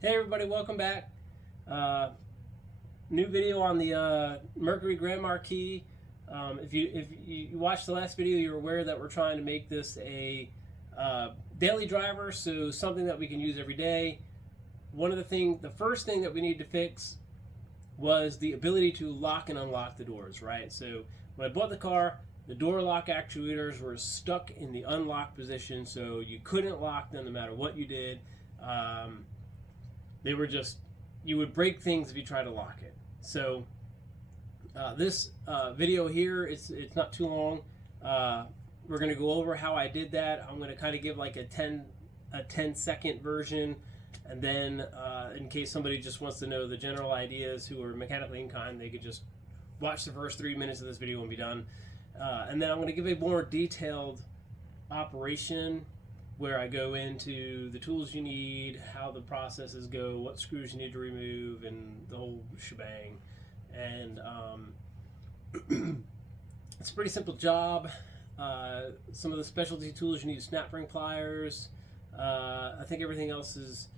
Hey everybody, welcome back. New video on the Mercury Grand Marquis. If you watched the last video, you're aware that we're trying to make this a daily driver, so something that we can use every day. The first thing that we need to fix was the ability to lock and unlock the doors, right? So when I bought the car, the door lock actuators were stuck in the unlock position, so you couldn't lock them no matter what you did. They were just, you would break things if you try to lock it. So this video here, it's not too long. We're going to go over how I did that. I'm going to kind of give like a 10-second version, and then in case somebody just wants to know the general ideas who are mechanically inclined, they could just watch the first 3 minutes of this video and be done. And then I'm going to give a more detailed operation where I go into the tools you need, how the processes go, what screws you need to remove, and the whole shebang. And it's a pretty simple job. Some of the specialty tools you need: snap ring pliers. I think everything else is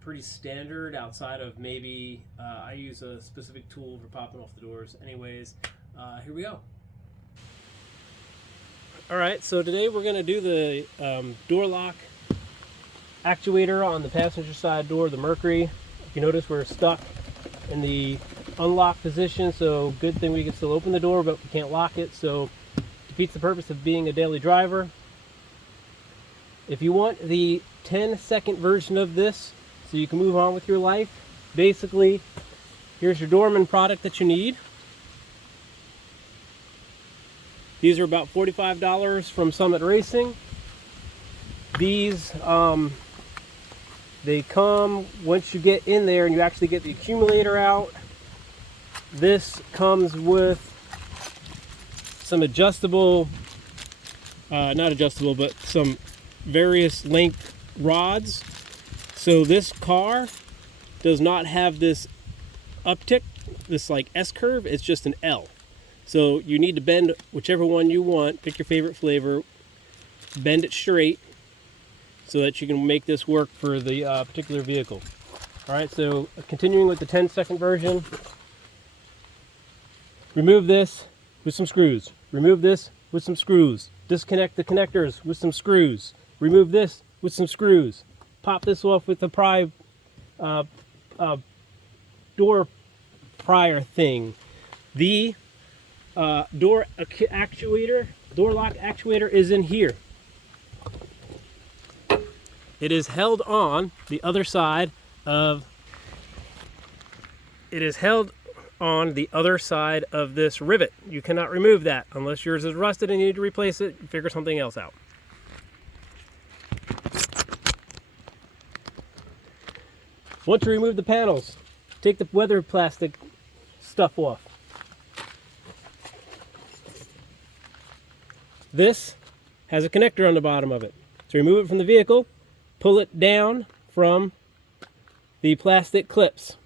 pretty standard outside of maybe I use a specific tool for popping off the doors. Anyways, here we go. Alright, so today we're going to do the door lock actuator on the passenger side door of the Mercury. If you notice, we're stuck in the unlock position, so good thing we can still open the door, but we can't lock it, so defeats the purpose of being a daily driver. If you want the 10-second version of this so you can move on with your life, basically, here's your doorman product that you need. These are about $45 from Summit Racing. These, they come once you get in there and you actually get the accumulator out. This comes with some adjustable, not adjustable, but some various length rods. So this car does not have this uptick, this like S curve, it's just an L. So you need to bend whichever one you want, pick your favorite flavor, bend it straight so that you can make this work for the particular vehicle. All right, so continuing with the 10-second version, remove this with some screws. Remove this with some screws. Disconnect the connectors with some screws. Remove this with some screws. Pop this off with the door prior thing. The door lock actuator is in here. It is held on the other side of this rivet. You cannot remove that unless yours is rusted and you need to replace it and figure something else out. Once you remove the panels, take the weather plastic stuff off. This has a connector on the bottom of it. To remove it from the vehicle, pull it down from the plastic clips.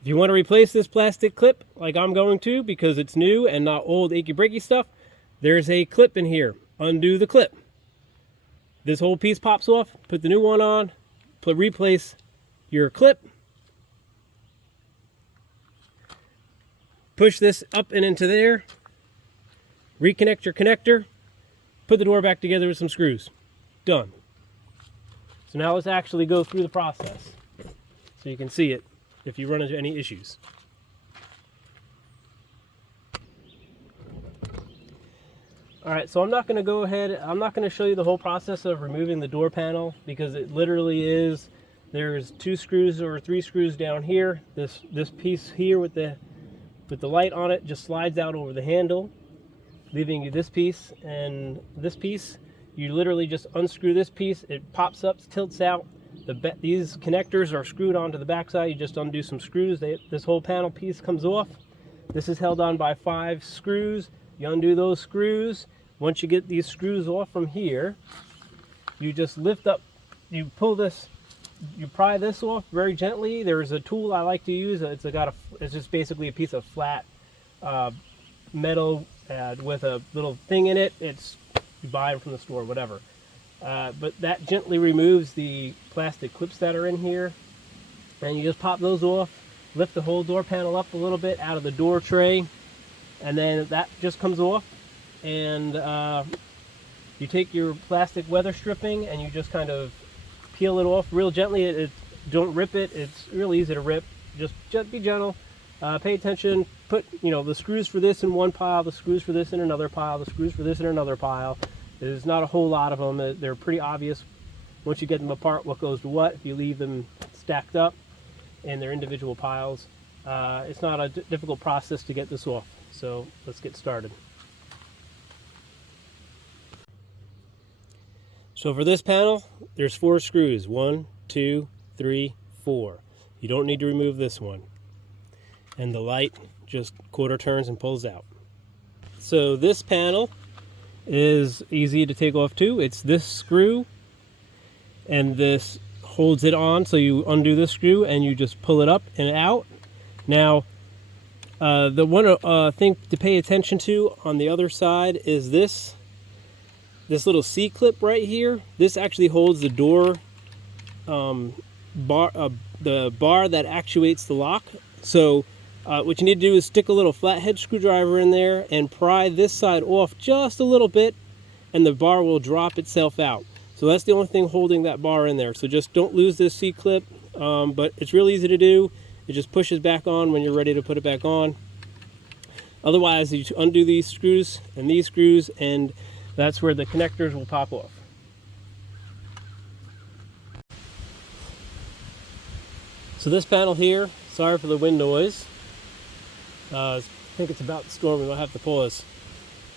If you want to replace this plastic clip, like I'm going to because it's new and not old achy breaky stuff, there's a clip in here. Undo the clip. This whole piece pops off, put the new one on, replace your clip. Push this up and into there. Reconnect your connector, put the door back together with some screws. Done. So now let's actually go through the process so you can see it if you run into any issues. Alright, so I'm not going to show you the whole process of removing the door panel because it literally is, there's 2 screws or 3 screws down here. This piece here with the light on it just slides out over the handle, leaving you this piece and this piece. You literally just unscrew this piece, it pops up, tilts out. These connectors are screwed onto the backside. You just undo some screws. This whole panel piece comes off. This is held on by 5 screws. You undo those screws. Once you get these screws off from here, you just lift up, you pull this, you pry this off very gently. There's a tool I like to use. It's just basically a piece of flat metal with a little thing in it. You buy them from the store, whatever. but that gently removes the plastic clips that are in here, and you just pop those off, lift the whole door panel up a little bit out of the door tray, and then that just comes off. And you take your plastic weather stripping and you just kind of peel it off real gently. Don't rip it. It's real easy to rip. Just be gentle. Pay attention. Put the screws for this in one pile, the screws for this in another pile, the screws for this in another pile. There's not a whole lot of them. They're pretty obvious once you get them apart what goes to what. If you leave them stacked up in their individual piles, it's not a difficult process to get this off. So let's get started. So for this panel, there's 4 screws. 1, 2, 3, 4. You don't need to remove this one. And the light just quarter turns and pulls out. So this panel is easy to take off too. It's this screw, and this holds it on. So you undo this screw and you just pull it up and out. Now, the one thing to pay attention to on the other side is this little C-clip right here. This actually holds the door bar, the bar that actuates the lock. So what you need to do is stick a little flathead screwdriver in there and pry this side off just a little bit, and the bar will drop itself out. So that's the only thing holding that bar in there. So just don't lose this C-clip, but it's real easy to do. It just pushes back on when you're ready to put it back on. Otherwise, you undo these screws, and that's where the connectors will pop off. So this panel here, sorry for the wind noise. I think it's about the storm, we might have to pause.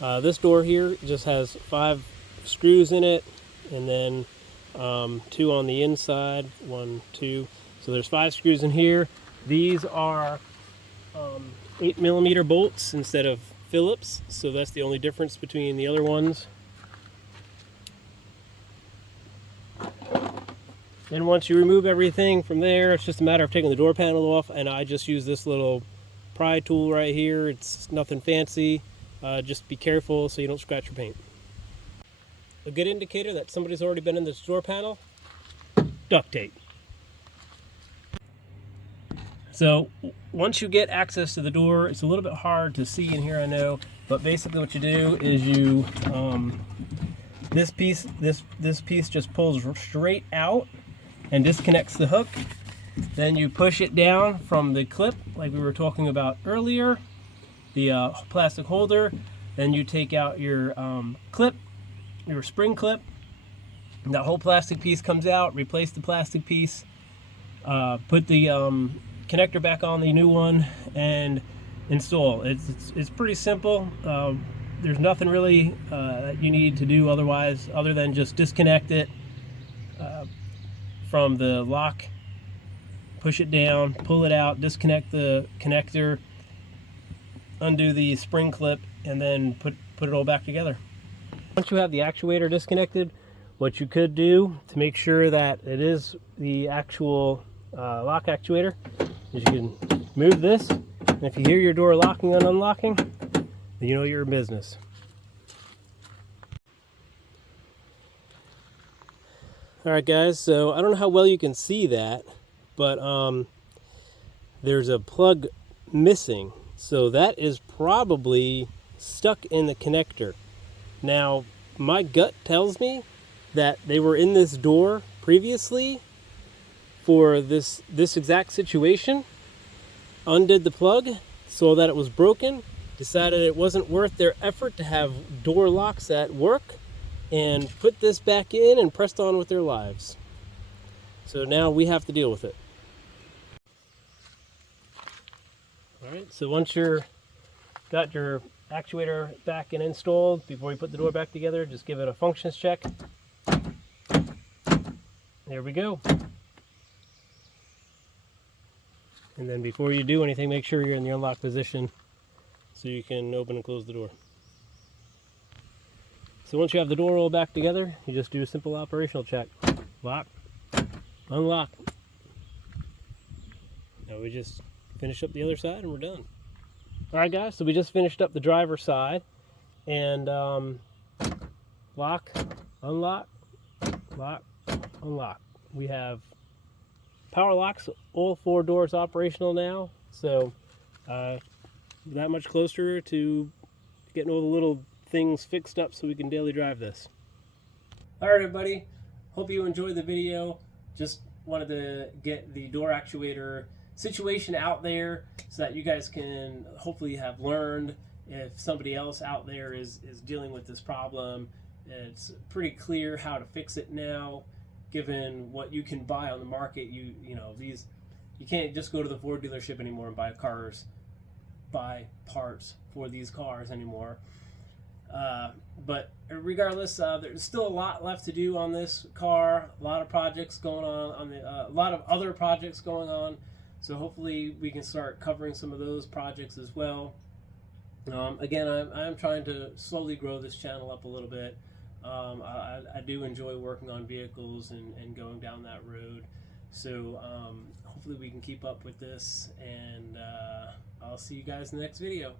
This door here just has 5 screws in it, and then 2 on the inside, 1, 2. So there's 5 screws in here. These are 8mm bolts instead of Phillips, so that's the only difference between the other ones. Then once you remove everything from there, it's just a matter of taking the door panel off, and I just use this little pry tool right here. It's nothing fancy. Just be careful so you don't scratch your paint. A good indicator that somebody's already been in this door panel: duct tape. So once you get access to the door, it's a little bit hard to see in here, I know, but basically what you do is you this piece just pulls straight out and disconnects the hook. Then you push it down from the clip like we were talking about earlier, the plastic holder. Then you take out your clip, your spring clip. That whole plastic piece comes out, replace the plastic piece, put the connector back on the new one, and install. It's pretty simple. There's nothing really that you need to do otherwise, other than just disconnect it from the lock, push it down, pull it out, disconnect the connector, undo the spring clip, and then put it all back together. Once you have the actuator disconnected, what you could do to make sure that it is the actual lock actuator is you can move this, and if you hear your door locking and unlocking, then you know you're in business. Alright guys, so I don't know how well you can see that, but there's a plug missing, so that is probably stuck in the connector. Now my gut tells me that they were in this door previously for this exact situation, undid the plug, saw that it was broken, decided it wasn't worth their effort to have door locks at work, and put this back in and pressed on with their lives. So now we have to deal with it. Alright, so once you're got your actuator back and installed, before you put the door back together, just give it a functions check. There we go. And then before you do anything, make sure you're in the unlock position so you can open and close the door. So once you have the door all back together, you just do a simple operational check. Lock, unlock. Now we just finish up the other side and we're done. Alright guys, so we just finished up the driver's side, and lock, unlock, lock, unlock. We have power locks, all 4 doors operational now, so that much closer to getting all the little things fixed up so we can daily drive this. All right, everybody, hope you enjoyed the video. Just wanted to get the door actuator situation out there so that you guys can hopefully have learned. If somebody else out there is dealing with this problem, it's pretty clear how to fix it now, given what you can buy on the market. You can't just go to the Ford dealership anymore and buy parts for these cars anymore. But regardless, there's still a lot left to do on this car. A lot of projects going on a lot of other projects going on. So hopefully we can start covering some of those projects as well. Again, I'm trying to slowly grow this channel up a little bit. I do enjoy working on vehicles and going down that road. So hopefully we can keep up with this, and I'll see you guys in the next video.